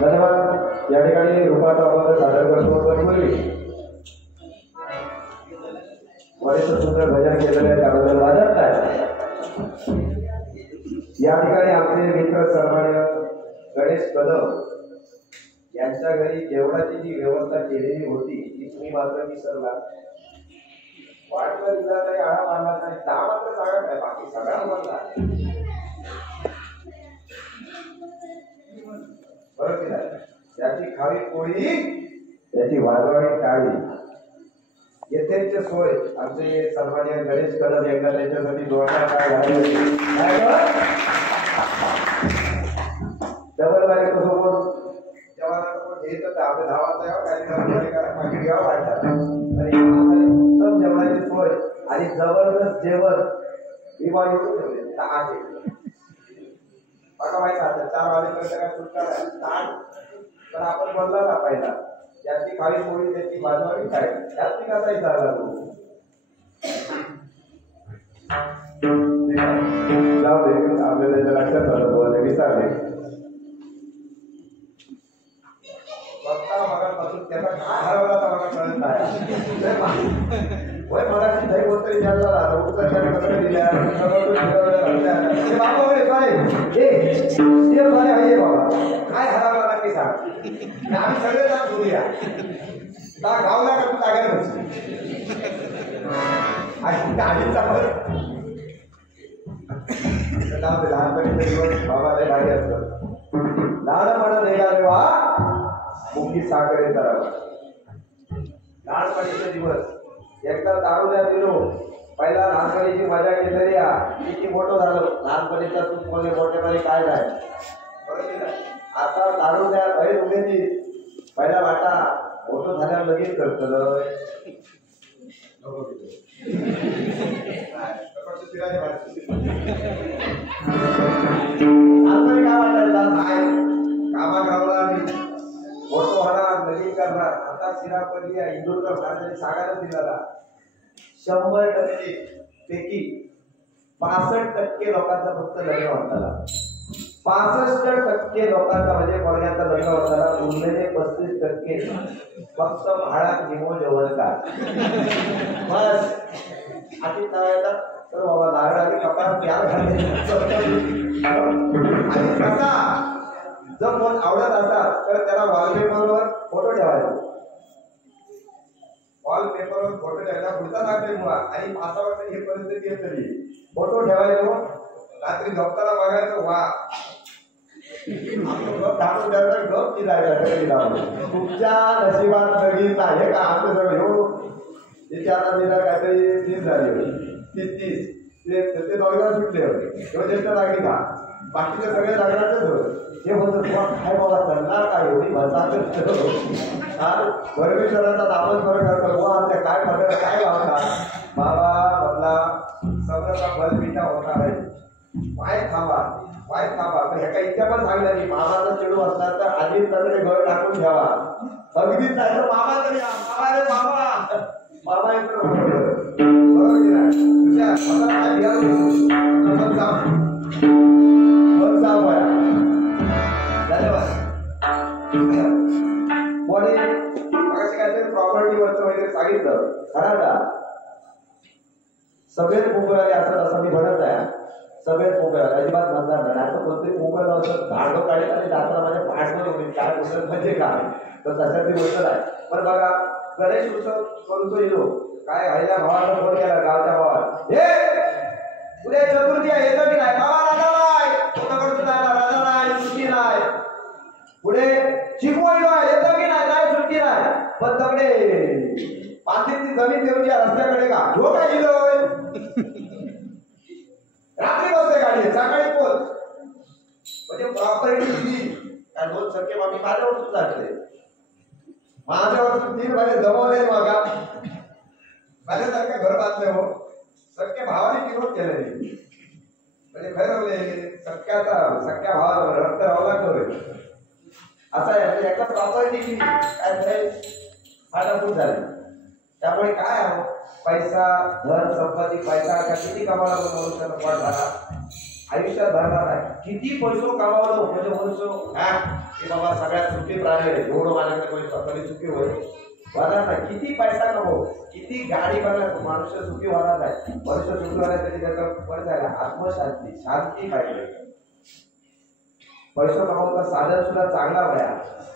धन्यवाद। या ठिकाणी रूपाचा आपण सादर करतो पूर्वी वरिष्ठ सुंदर भजन केलेले त्याबद्दल वादत आहे। या ठिकाणी आमचे मित्र सन्माननीय गणेश कदम यांच्या घरी जेवणाची जी व्यवस्था केलेली होती ती तुम्ही मात्र विसरला। वाटलं दिला तरी आळा मारला नाही, दहा मात्र सांगा काय, बाकी सगळा म्हणला बरोबर की नाही। त्याची खावी पोळी त्याची वाजवाडी टाळी येथेच सोय आमचे सन्माननीय गणेश कदम यांना त्यांच्यासाठी जोडणार काय झाले डबल वाले सोबत जेव्हा घेत आपल्या धावाचा काही घ्यावं वाटतात उत्तम जेवणाची सोय आणि जबरदस्त जेवण विमा येऊन ठेवले आहे बघा माहिती आता 4 वाजेपर्यंत काय सुटका ताण तर आपण बोलला ना पहिला त्याची खाली पोळी त्याची बाजूवाडी काय त्यात मी कसा विचारला तू जाऊ दे आपल्याला त्याच्या लक्षात आलं बोलले विचारले मगापासून त्याचा काय हरवला तर मला कळत नाही होय मला काही गोष्ट विचारला दिल्या बाबा काय हरवला नक्की सांग आम्ही सगळे जात बोलूया गावला का तू जागा लहानपणी दिवस बाबाला गाडी असत लहानपणा निघाले वा मुंगी साखरे करावा लहानपणीचे दिवस एकदा दारूला दिलो पहिला लहानपणीची मजा घेतली किती मोठं झालं लहानपणीचा तू मोठे मोठेपणी काय नाही आता दारू द्या बाहेर उभे पहिला वाटा मोठं झाल्यावर लगेच करत काय वाटायचं नाही कामा गावला मोठं होणार लगीन करणार आता सिरा पडली इंदूरकर महाराजांनी सांगायला दिला 100% पैकी 65% लोकांचा फक्त लग्न होताला 65% लोकांचा म्हणजे पोरग्याचा लग्न होताला उरलेले 35% फक्त भाडात निमो जेवणकार बस आधी नावायचा तर बाबा नारळाची कपाळ प्यार घालते आणि कसा जर कोण आवडत असा तर त्याला वॉलपेपरवर फोटो ठेवायचा वॉलपेपरवर फोटो ठेवायचा पुढचा दाखले मुळा आणि 5 वर्ष ही परिस्थिती येत तरी फोटो ठेवायचो रात्री झोपताना बघायचं वा ठाकूर द्यायचा गप दिला तुमच्या नशिबात लगीन आहे का आमचं सगळं एवढं तिथे आता दिला काहीतरी 30 झाली 30 ते दोघांना सुटले होते तेव्हा ज्येष्ठ लागली का बाकीचे सगळे लग्नाचेच होते हे होतं काय बाबा करणार काय एवढी भरताच परमेश्वराचा नामच फरक करतो आमच्या काय फरक काय लावतात बाबा बदला सगळ्याचा फल पिठा होता आहे वाय थांबा पण ह्या काही इतक्या पण सांगितलं की मामाचा चेडू असणार तर आधी तगडे घर टाकून ठेवा अगदीच नाही तर मामा तरी मामा रे मामा येतो बरोबर की नाही प्रॉपर्टी वरच वगैरे सांगितलं खरा सगळेच मुंबईवाले असतात असं मी म्हणत आहे सगळेच मुंबईवाले अजिबात म्हणणार नाही आता कोणतरी मुंबईला असं धाडो काढेल आणि दाखला माझ्या पाठवर होईल काय गोष्ट म्हणजे काय तर तशातली गोष्ट नाही पण बघा गणेश उत्सव करून येलो काय आईल्या भावाला फोन केला गावच्या भावाला हे उद्या चतुर्थी आहे येतो की नाही बाबा राजा नाही सुट्टी नाही पुढे शिकवलो येतो की नाही सुट्टी नाही पण तगडे पाचीची जमीन देऊन या रस्त्याकडे का हो काय गेलोय रात्री बसते गाडी सकाळी पोच म्हणजे प्रॉपर्टी दिली काय 2 सख्खे मामी माझ्यावर सुद्धा झाले माझ्यावर 3 महिने जमवले मागा माझ्यासारखं घर बांधले हो सख्या भावाने किंमत केलेली म्हणजे ठरवले सख्या भावाला रक्त राहावं लागतो असं आहे म्हणजे एका प्रॉपर्टी काय फाटाफूट झाली त्यामुळे काय पैसा धन संपत्ती पैसा किती कमाला बनवून त्याला पाठ झाला आयुष्यात भरणार नाही. किती पैसो कमावलो म्हणजे मनुष्य की बाबा सगळ्यात सुखी प्राणी आहे एवढं माझ्याकडे पैसा कधी सुखी होईल होणार नाही. किती पैसा कमव किती गाडी बनला मनुष्य सुखी होणार नाही. मनुष्य सुखी होण्यासाठी त्याचं वर जायला आत्मशांती शांती पाहिजे. पैसा कमवता साधन सुद्धा चांगला वया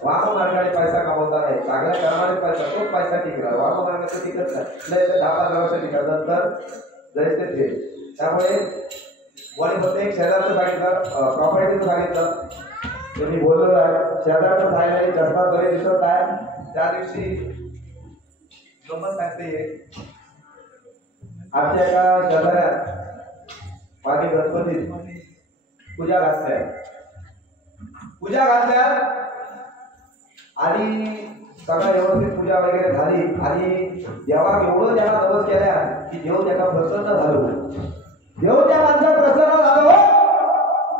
वाममार्गाने पैसा कमवता नाही. चांगल्या कर्माने पैसा तोच पैसा टिकला. वाममार्गाचं टिकत नाही 10-15 वर्ष टिकत नंतर जायचे ते. त्यामुळे वडील होते एक शेजारचं सांगितलं प्रॉपर्टीचं सांगितलं तुम्ही बोललेलं आहे. शेजारचं सांगितलं चष्मा बरे दिसत आहे. त्या दिवशी गंमत सांगते आमच्या एका शेजाऱ्यात मागे गणपती पूजा घातल्या आणि सगळं व्यवस्थित पूजा वगैरे झाली आणि देवा एवढं त्याला नवस केल्या की देव त्याला प्रसन्न झालो. देव त्या माणसा प्रसन्न झालो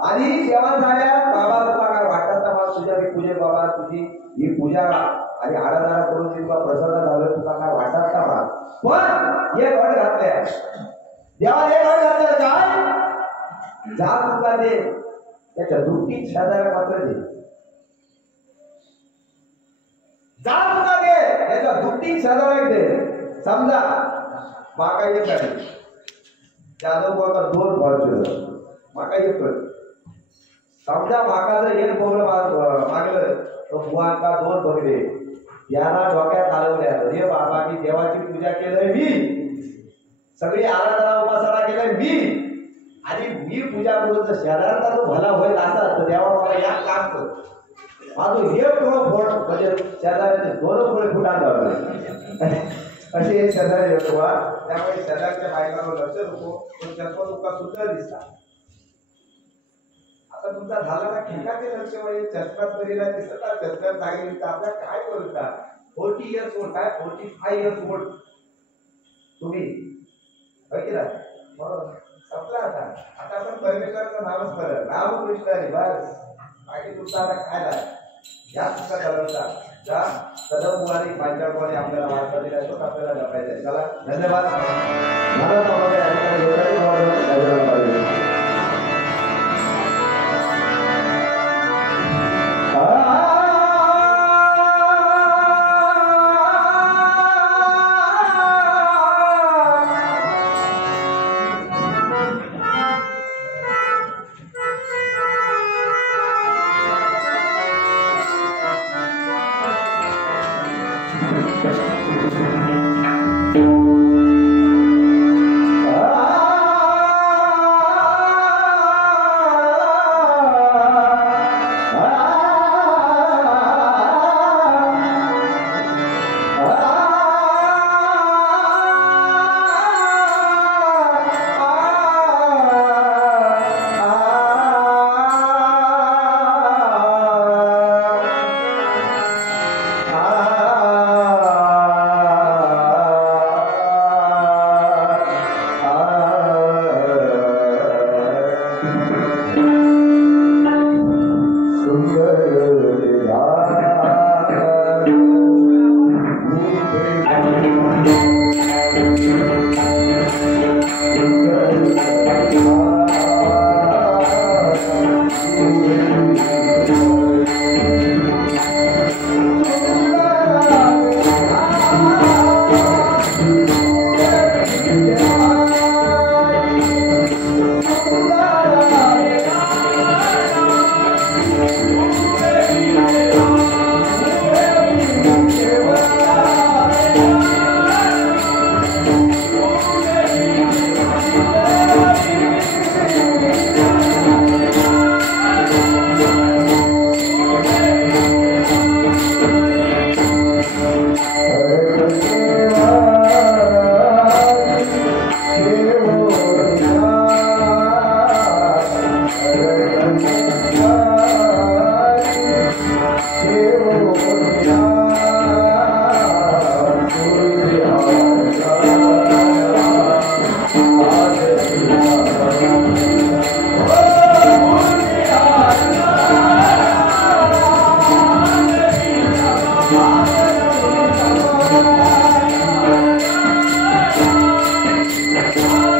आणि देवा झाल्या बाबा तुला काय वाटत ना मला तुझ्या मी पूजे बाबा तुझी ही पूजा आणि आराधना करून तुला प्रसन्न झालं तुला काय वाटत ना मला. पण हे गड घातल्या देवा हे गड घातलं काय जा तुला दे त्याच्या दुःखी शेजाऱ्या मात्र दे जा तुला दे त्याच्या दुःखी शेजाऱ्या दे. समजा माका येत नाही जाधव बाबा 2 फॉर्च्युनर माका येतोय. समजा माका जर एक बोगलं मागलं तर बुवांका 2 बगले याला डोक्यात आलवल्या हे बाबा की देवाची पूजा केलंय मी सगळी आराधना उपासना केलंय मी आणि मी पूजा करून जर शेजारचा जो भला होईल असा तर देवा बाबा या काम कर माझं हे डोळं फोड म्हणजे शेजाऱ्याचे 2 डोळे फुटायला लावले असे हे शेजारी होतो. त्यामुळे शेजारच्या बायकांवर लक्ष नको पण चष्मा तुमचा सुंदर दिसला. आता तुमचा झाला ना ठिकाणी लक्ष म्हणजे चष्म्यात तरीला दिसत चष्म्यात चांगली तर आपल्या काय बोलता 40 इयर्स ओल्ड काय 45 इयर्स ओल्ड तुम्ही बघितला संपला. आता आपण परमेश्वराचं नावच करत रामकृष्ण हरी बस बाकी तुमचा आता काय नाही या तुमचा कलरचा जा सदमुवारी पांचाळवारी आपल्याला वार्ता दिला तो आपल्याला जपायचा. चला धन्यवाद. Hallelujah.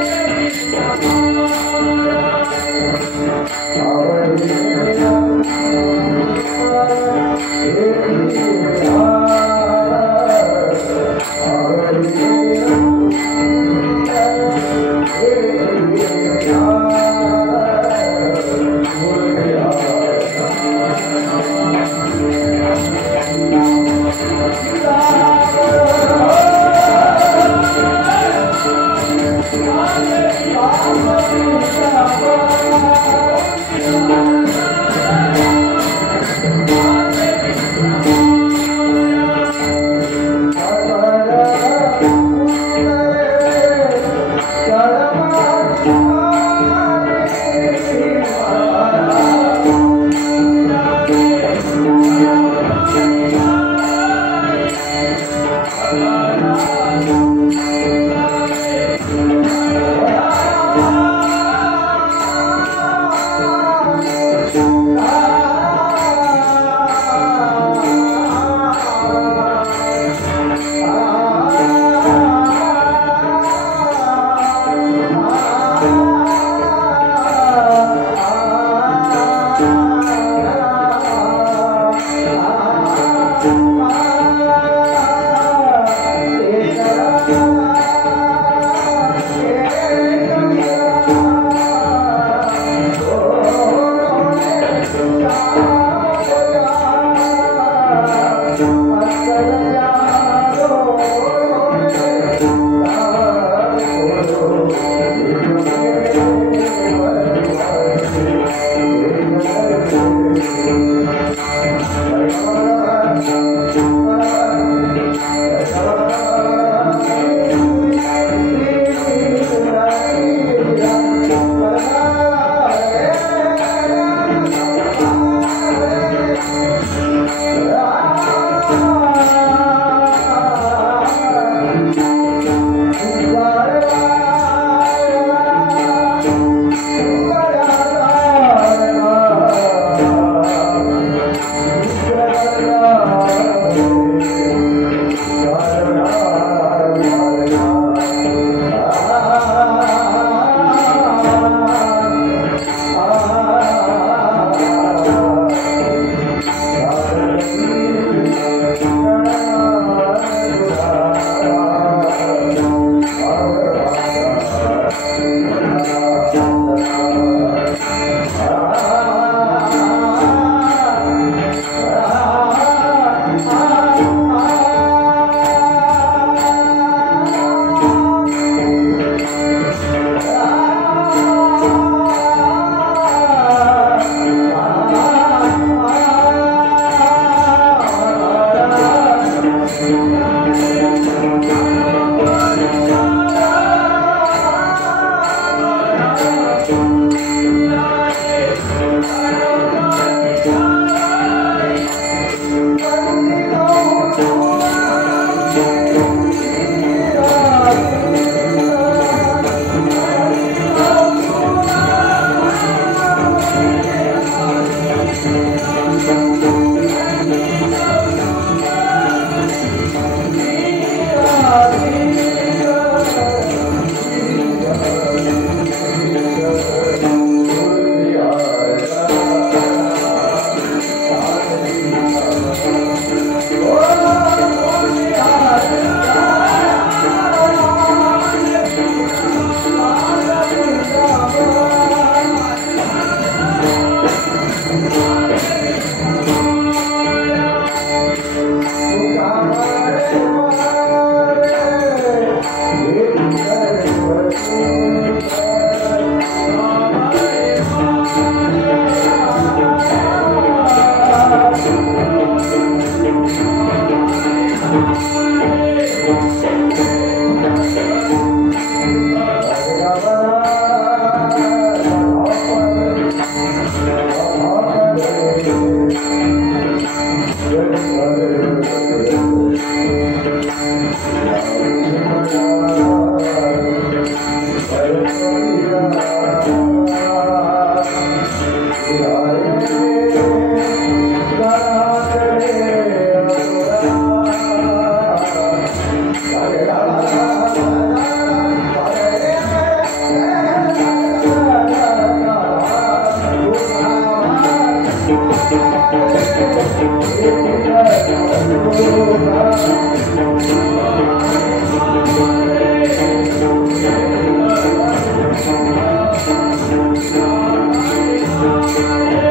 Hare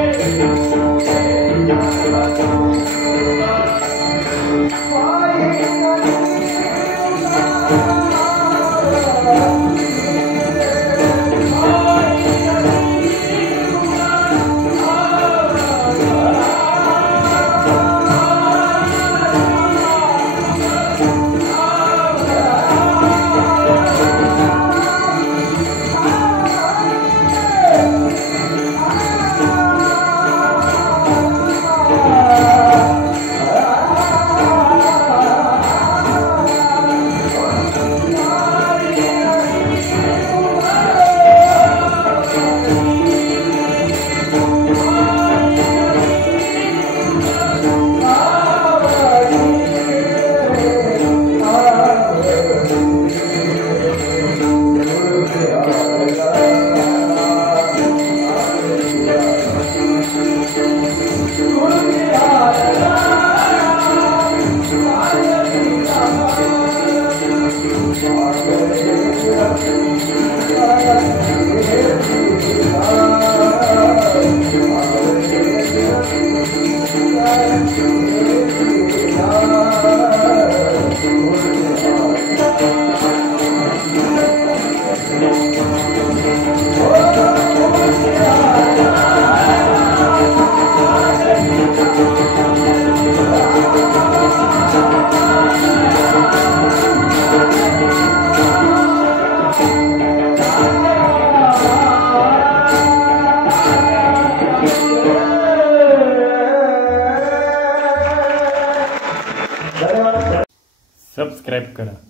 सबस्क्राईब करा.